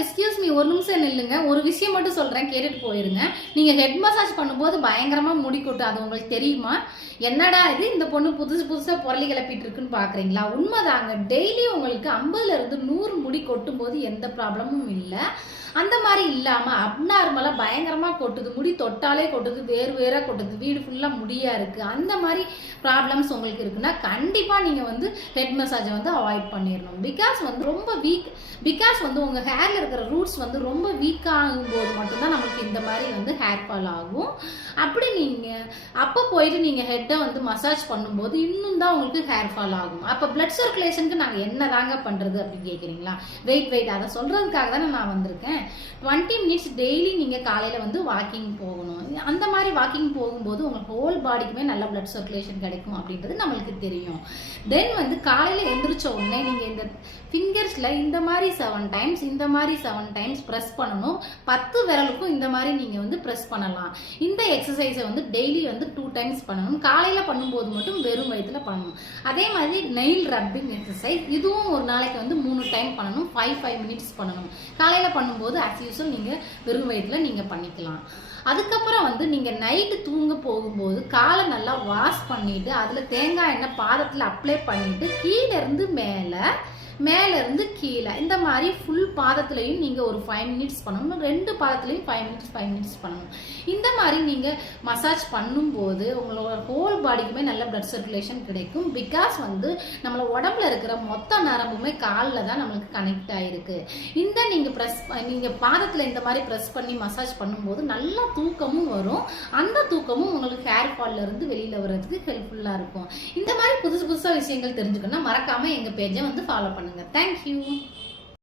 Excuse me, ஒரு நிமிஷம் நில்லுங்க. ஒரு விஷயம் மட்டும் சொல்றேன், கேட்டுட்டு போயிருங்க. நீங்க ஹெட் மசாஜ் பண்ணும்போது பயங்கரமா முடி கொட்டும், அது உங்களுக்கு தெரியுமா? என்னடா இது, இந்த பொண்ணு புதுசா பொருளி கிளப்பிட்டு இருக்குன்னு பாக்குறீங்களா? உண்மைதாங்க. டெய்லி உங்களுக்கு 50ல இருந்து 100 முடி கொட்டும் போது எந்த ப்ராப்ளமும் இல்லை. அந்த மாதிரி இல்லாம அப்நார்மலா பயங்கரமா கொட்டுது, முடி தொட்டாலே கொட்டுது, வேறா கொட்டுது, வீடு ஃபுல்லா முடியா இருக்கு, அந்த மாதிரி ப்ராப்ளம்ஸ் உங்களுக்கு இருக்குன்னா கண்டிப்பா நீங்க வந்து ஹெட் மசாஜை வந்து அவாய்ட் பண்ணிடணும். பிகாஸ் வந்து ரொம்ப வீக், பிகாஸ் வந்து உங்க ஹேர்ல இருக்கிற ரூட்ஸ் வந்து ரொம்ப வீக் ஆகும் போது மட்டும்தான் நம்மளுக்கு இந்த மாதிரி வந்து ஹேர் ஃபால் ஆகும். அப்படி நீங்க அப்ப போயிட்டு நீங்க ஹெட்டை வந்து மசாஜ் பண்ணும்போது இன்னும் தான் உங்களுக்கு ஹேர் ஃபால் ஆகும். அப்ப பிளட் சர்க்குலேஷனுக்கு நாங்க என்னதாங்க பண்றது அப்படின்னு கேக்குறீங்களா? வெயிட், அதை சொல்றதுக்காக தானே நான் வந்திருக்கேன். 20 மினிட்ஸ் டெய்லி நீங்க காலையில வந்து வாக்கிங் போகணும். அந்த மாதிரி வாக்கிங் போகும்போது உங்க ஹோல் பாடிக்குமே நல்ல பிளட் சர்க்குலேஷன் கிடைக்கும் அப்படின்றது நம்மளுக்கு தெரியும். தென் வந்து காலையில எந்திரிச்ச உடனே நீங்க இந்த ஃபிங்கர்ஸ்ல இந்த மாதிரி 7 டைம்ஸ், இந்த மாதிரி 7 டைம்ஸ் பிரஸ் பண்ணணும். 10 விரலுக்கும் இந்த மாதிரி நீங்க வந்து பிரஸ் பண்ணலாம். இந்த எக்ஸசைஸை வந்து டெய்லி வந்து 2 டைம்ஸ் பண்ணணும். காலையில பண்ணும்போது மட்டும் வெறும் வயிற்றுல பண்ணணும். அதே மாதிரி நெயில் ரப்பிங் எக்ஸசைஸ், இதுவும் ஒரு நாளைக்கு வந்து 3 டைம் பண்ணணும். 5 மினிட்ஸ் பண்ணணும். காலையில பண்ணும்போது as usual நீங்க வெறும் வயிற்றுல நீங்க பண்ணிக்கலாம். அதுக்கப்புறம் வந்து நீங்க நைட்டு தூங்க போகும்போது காலை நல்லா வாஷ் பண்ணிட்டு அதுல தேங்காய் எண்ணெய் பாதத்துல அப்ளை பண்ணிட்டு கீழே இருந்து மேல இருந்து கீழே இந்த மாதிரி ஃபுல் பாதத்திலையும் நீங்க ஒரு 5 மினிட்ஸ் பண்ணணும். 2 பாதத்திலையும் 5 மினிட்ஸ் பண்ணணும். இந்த மாதிரி நீங்க மசாஜ் பண்ணும்போது உங்களோட ஹோல் பாடிக்குமே நல்ல பிளட் சர்க்குலேஷன் கிடைக்கும். பிகாஸ் வந்து நம்மள உடம்புல இருக்கிற மொத்த நரம்புமே காலில் தான் நம்மளுக்கு கனெக்ட் ஆயிருக்கு. இந்த நீங்க பாதத்துல இந்த மாதிரி பிரஸ் பண்ணி மசாஜ் பண்ணும்போது நல்ல தூக்கமும் வரும். அந்த தூக்கமும் உங்களுக்கு ஹேர் ஃபால்ல இருந்து வெளியில வர்றதுக்கு ஹெல்ப்ஃபுல்லா இருக்கும். இந்த மாதிரி புதுசா விஷயங்கள் தெரிஞ்சுக்கணும்னா மறக்காம எங்க பேஜை வந்து ஃபாலோ பண்ணுங்க. Thank you.